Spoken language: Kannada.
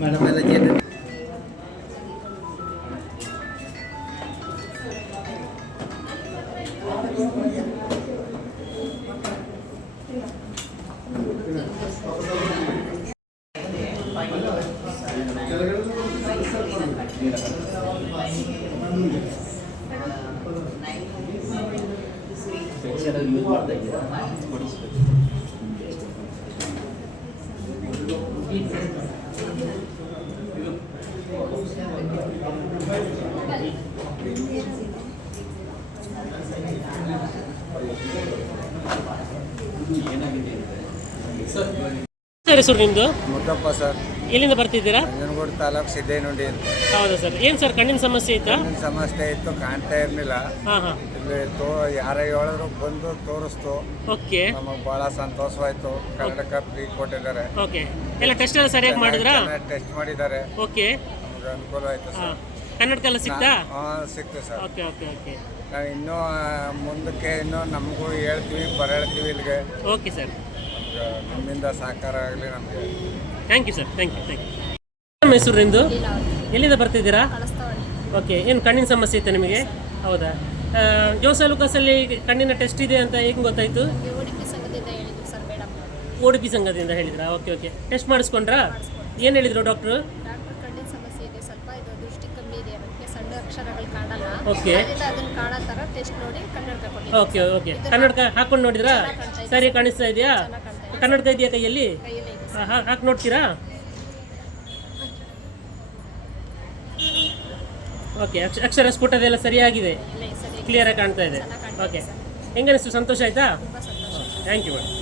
मैडम ಎಲ್ಲ ಜೇನು ಯೂಸ್ ಮಾಡ್ತಾ ಇದ್ದೀರಾ ಸರ್ ಹೆಸರು ನಿಮ್ಮದು? ಮುದ್ದಪ್ಪ ಸರ್. ಎಲ್ಲಿಂದ ಬರ್ತಿದ್ದೀರಾ? ನಂಜನಗೂಡು ತಾಲೂಕು ಸಿದ್ದೇನುಡಿ ಅಂತ. ಹೌದಾ ಸರ್, ಏನು ಸರ್ ಕಣ್ಣಿನ ಸಮಸ್ಯೆ ಇತ್ತಾ? ಕಣ್ಣಿನ ಸಮಸ್ಯೆ ಇತ್ತು, ಕಾಣ್ತಾ ಇರಲಿಲ್ಲ. ಇಲ್ಲಿ ಯಾರ ಹೇಳಿದ್ರು ಬಂದು ತೋರಿಸ್ತು. ಓಕೆ, ನಮಗೆ ಭಾಳ ಸಂತೋಷವಾಯ್ತು. ಕನ್ನಡಕ ಫ್ರೀ ಕೊಟ್ಟಿದ್ದಾರೆ. ಓಕೆ, ಎಲ್ಲ ಟೆಸ್ಟ್ ಎಲ್ಲ ಸರಿಯಾಗಿ ಮಾಡಿದ್ರಾ? ಟೆಸ್ಟ್ ಮಾಡಿದ್ದಾರೆ. ಓಕೆ, ನಮಗೆ ಅನುಕೂಲ ಆಯ್ತು ಸರ್. ಕನ್ನಡಕ ಎಲ್ಲ ಸಿಕ್ತಾ? ಸಿಕ್ತು ಸರ್. ಓಕೆ ಓಕೆ ಓಕೆ, ನಾವು ಇನ್ನೂ ಮುಂದಕ್ಕೆ ನಮಗೂ ಹೇಳ್ತೀವಿ, ಹೇಳ್ತೀವಿ ಇಲ್ಲಿಗೆ. ಓಕೆ ಸರ್, ನಿಮ್ಮಿಂದ ಸಹಕಾರ ಆಗಲಿ ನಮಗೆ. Thank you sir, thank you thank you. ನಮ್ಮ ಹೆಸರು ನಿಮ್ಮದು? ಎಲ್ಲಿಂದ ಬರ್ತಿದ್ದೀರಾ? ಓಕೆ, ಏನು ಕಣ್ಣಿನ ಸಮಸ್ಯೆ ಇತ್ತು ನಿಮಗೆ? ಹೌದಾ, ಜೋಸ ಲೂಕಾಸಲ್ಲಿ ಕಣ್ಣಿನ ಟೆಸ್ಟ್ ಇದೆ ಅಂತ ಹೇಗೆ ಗೊತ್ತಾಯಿತು? ODP ಸಂಘದಿಂದ ಹೇಳಿದ್ರಾ? ಓಕೆ ಓಕೆ, ಟೆಸ್ಟ್ ಮಾಡಿಸ್ಕೊಂಡ್ರಾ? ಏನು ಹೇಳಿದ್ರು ಡಾಕ್ಟ್ರು? ಕಣ್ಣಿನ ಸಮಸ್ಯೆ ಇದೆ, ಸ್ವಲ್ಪ ಇದು ದೃಷ್ಟಿ ಕಮ್ಮಿ ಇದೆ, ಅದಕ್ಕೆ ಸಣ್ಣ ಅಕ್ಷರಗಳು ಕಾಣಲ್ಲ. ಓಕೆ, ಅದನ್ನ ಕಾಣೋ ಥರ ಟೆಸ್ಟ್ ನೋಡಿ ಕನ್ನಡಕ ಕೊಡಿ. ಓಕೆ ಓಕೆ, ಕನ್ನಡಕ ಹಾಕೊಂಡು ನೋಡಿದ್ರಾ? ಸರಿ ಕಾಣಿಸ್ತಾ ಇದೆಯಾ? ಕನ್ನಡಕ ಇದೆಯಾ ಕೈಯಲ್ಲಿ? ಹಾಕಿ ನೋಡ್ತೀರಾ? ಓಕೆ, ಅಕ್ಷರ ಸ್ಫುಟದೆಲ್ಲ ಸರಿಯಾಗಿದೆ, ಕ್ಲಿಯರಾಗಿ ಕಾಣ್ತಾ ಇದೆ. ಓಕೆ, ಹೆಂಗನಿಸ್ತು? ಸಂತೋಷ ಆಯ್ತಾ? Thank you madam.